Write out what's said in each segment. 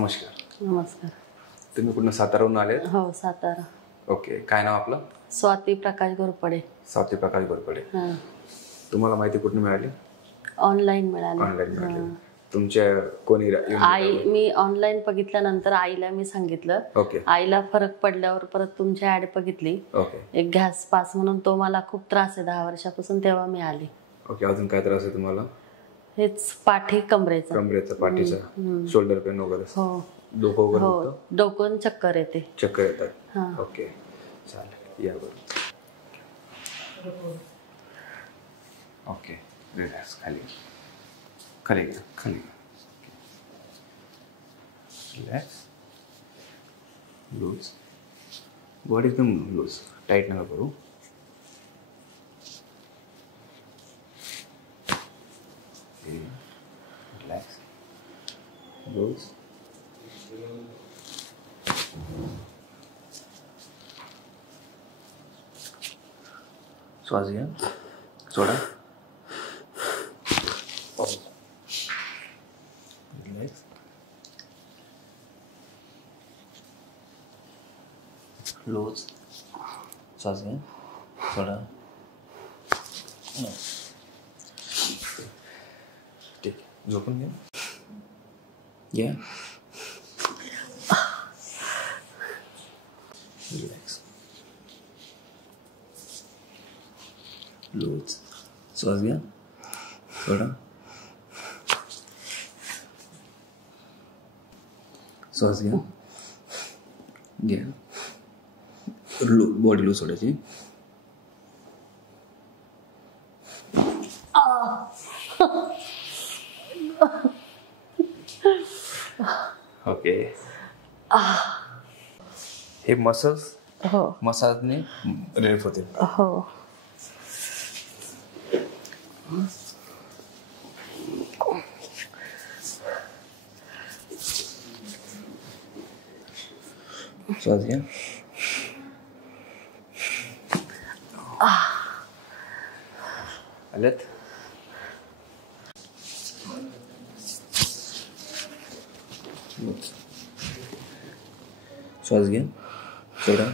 नमस्कार. नमस्कार. तुम्ही कुठून साताराहून आले? हो, सातारा. ओके, काय नाव आपलं? स्वाती प्रकाश घोरपडे. स्वाती प्रकाश घोरपडे. हां. तुम्हाला माहिती कुठून मिळाली? ऑनलाईन मिळाली. ऑनलाईन मिळाली. तुमच्या कोणी मी ऑनलाईन बघितल्यानंतर आईला मी सांगितलं. ओके. आईला फरक पडल्यावर परत तुमची ऍड बघितली. ओके. एक गॅस पास म्हणून तो मला खूप त्रास आहे 10 वर्षापासून, तेव्हा मी आली. ओके. अजून काय त्रास आहे तुम्हाला? हेच पाठी कमरेचा पाठीचा, शोल्डर पेन वगैरे? हो. डोकं वगैरे? हो, डोकं चक्कर येते. चक्कर येतात. हां. ओके, चालेल, या बरं. Okay, relax. खाली खाली घ्या, खाली रिलॅक्स. लूज, बॉडी एकदम लूज, टाईट नका करू. Relax, loose. श्वास घ्या, सोडा. Relax, loose. श्वास घ्या, सोडा. ठीक आहे, झोपून घ्या. घ्या. Relax, loose. श्वास घ्या, सोडा. श्वास घ्या, घ्या. बॉडी लूज सोडायची. ओके. हे मसल्स मसाजने रिलीफ होते. हो. श्वास घ्या. आलेत. श्वास घ्या, सोडा.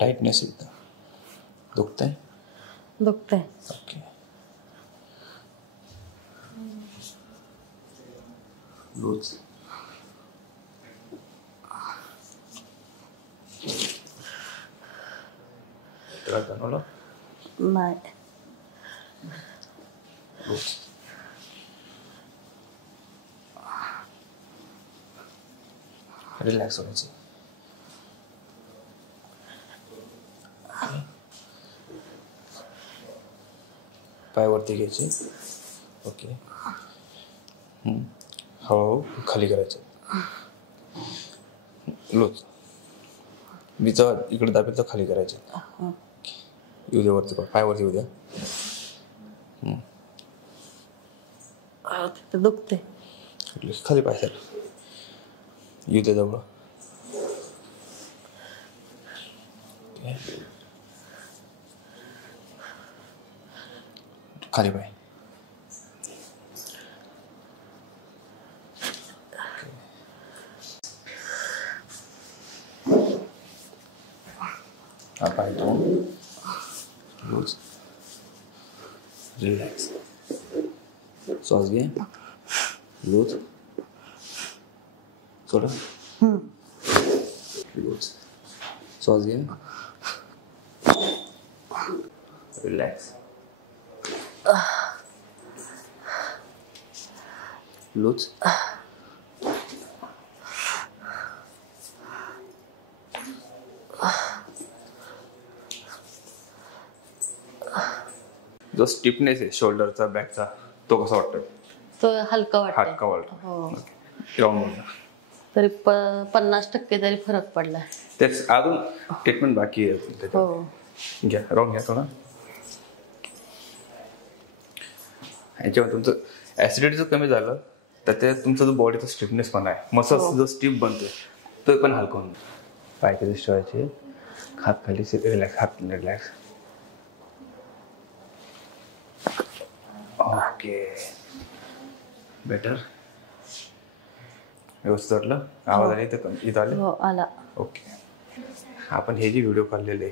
टाइटनेस एकदम. दुखतंय? दुखतंय. ओके. लूज. त्रास जाणवला? नाही. लूज. रिलॅक्स व्हायचं. पायावरती घ्यायचे. ओके. हळूहळू खाली करायचं. लूज. मी जेव्हा इकडे दाबेल तर खाली करायचं. येऊ द्या वरती, पायावरती येऊ द्या. तिथे दुखते. खाली पाय येऊ दे जवळ. खाली पाय. हा पाय तो लूज. रिलॅक्स. श्वास घे. लूज. सोडा. लूज. श्वास घे. रिलॅक्स. लूज. जो स्टिफनेस आहे शोल्डरचा, बॅकचा, तो कसा वाटतो? तो हलका वाटतो. हलका वाटतो. हो. राऊंड तरी 50% तरी फरक पडला. तेच अजून ट्रीटमेंट बाकी आहे. हो. घ्या, राऊंड घ्या थोडा. ह्याच्यावर तुमचं ऍसिडिटी जर कमी झालं तर ते तुमचा जो बॉडीचा स्टिफनेस पण आहे, मसल्स जो स्टिफ बनतो तो पण हलका होऊन पाय कधी ठेवायचे. हात खाली रिलॅक्स. हात रिलॅक्स. Okay better. व्यवस्थित वाटलं? आवाज आला इथं आले? हो आला. ओके. आपण हे जे व्हिडिओ काढलेले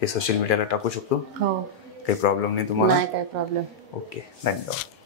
हे सोशल मीडियाला टाकू शकतो? हो काही प्रॉब्लेम नाही तुम्हाला? नाही काय प्रॉब्लेम. ओके धन्यवाद.